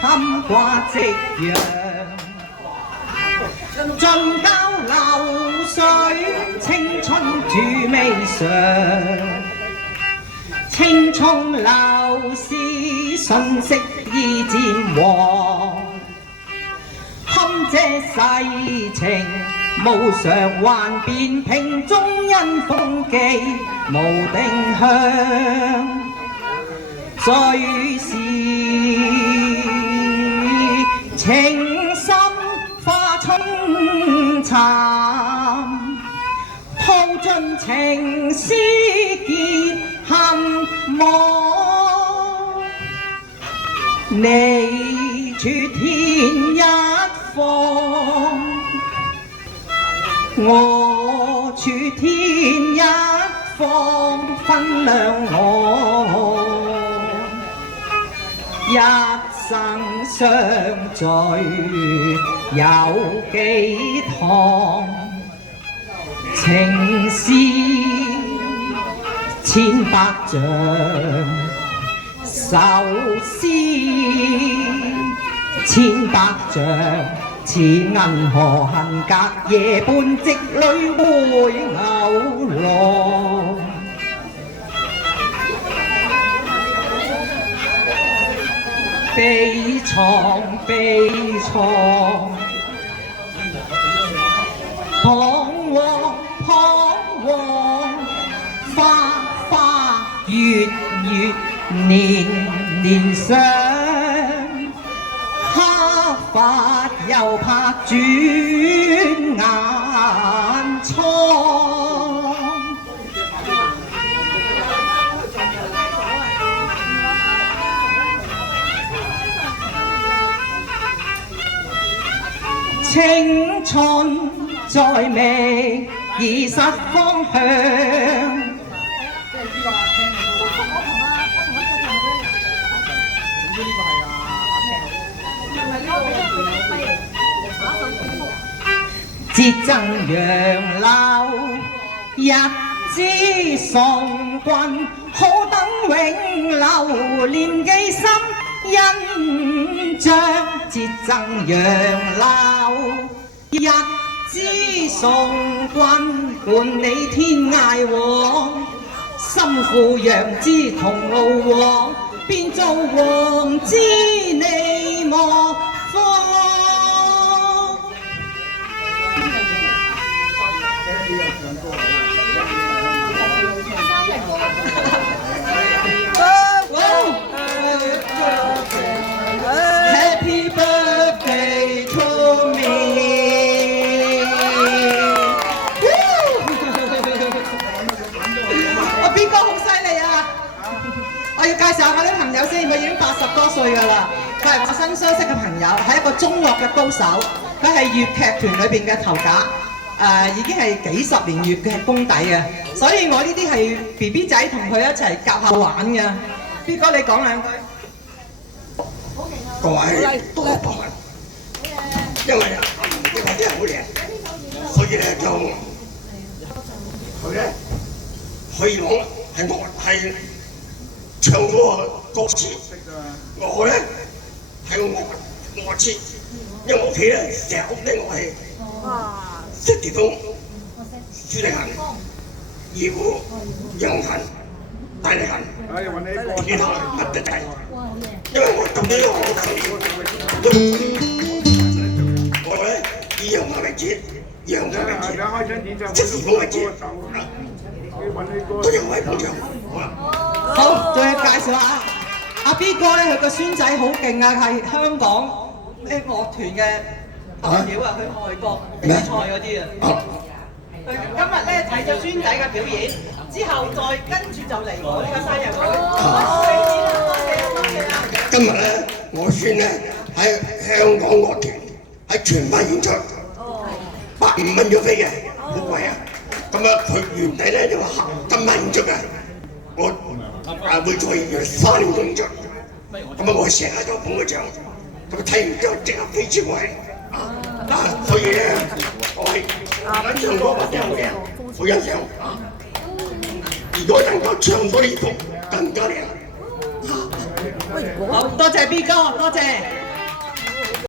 堪掛夕陽。盡交流水，青春住未嘗。青葱流絲，瞬息已漸黃。堪這世情無常幻變，瓶中因風寄無定向。最是情深花春殘，吐盡情絲結恨夢。你處天一方，我處天一方，分兩岸。一生相聚有幾趟，情絲千百丈，愁思千百丈，似銀河恨隔夜半夕裏會偶浪。悲愴悲愴，彷徨彷徨，花花月月，年年想。黑髮又怕轉眼蒼。青春再未已失方向，節贈楊柳，日之送君，好等永留念記心印象。節贈楊柳，日之送君，伴你天涯往。心負楊枝同路往，變做黃枝你莫放。Happy birthday to me！ 我邊個好犀利啊！我要介紹下我啲朋友先，佢已經80多歲㗎啦。佢係我新相識嘅朋友，係一個中樂嘅高手。佢係粵劇團裏邊嘅頭架，已經係幾十年粵劇功底嘅。所以我呢啲係 BB 仔同佢一齊夾下玩嘅。邊個你講兩句？各位多謝，因為呢個真係好靚，所以咧就佢咧可以講係唱嗰個歌詞，我咧係個樂詞，因為我屋企咧成日屋啲樂器，色士風、豎笛琴、二胡、揚琴、大力琴、吉他、乜都齊。因為我咁樣我咧以揚琴為主，揚琴為主，色士風為主，都有位捧場。好，再介紹下阿 B 哥咧，佢個孫仔好勁啊，係香港咩樂團嘅代表啊，去外國比賽嗰啲啊。佢今日咧睇咗孫仔嘅表演，之後再跟住就嚟我呢個生日會。多謝啊！今日咧，我孫咧喺香港樂團喺荃灣演出，150蚊咗飛嘅，好貴啊！咁啊，佢原底咧就話今晚演出嘅，我會再約3年鐘演出，咁啊我成日都捧個場，咁啊睇完之後即刻飛出過嚟，所以咧我係唱歌或者好靚，好欣賞啊！如果能夠唱到呢曲更加靚。好多謝 B 哥，多謝。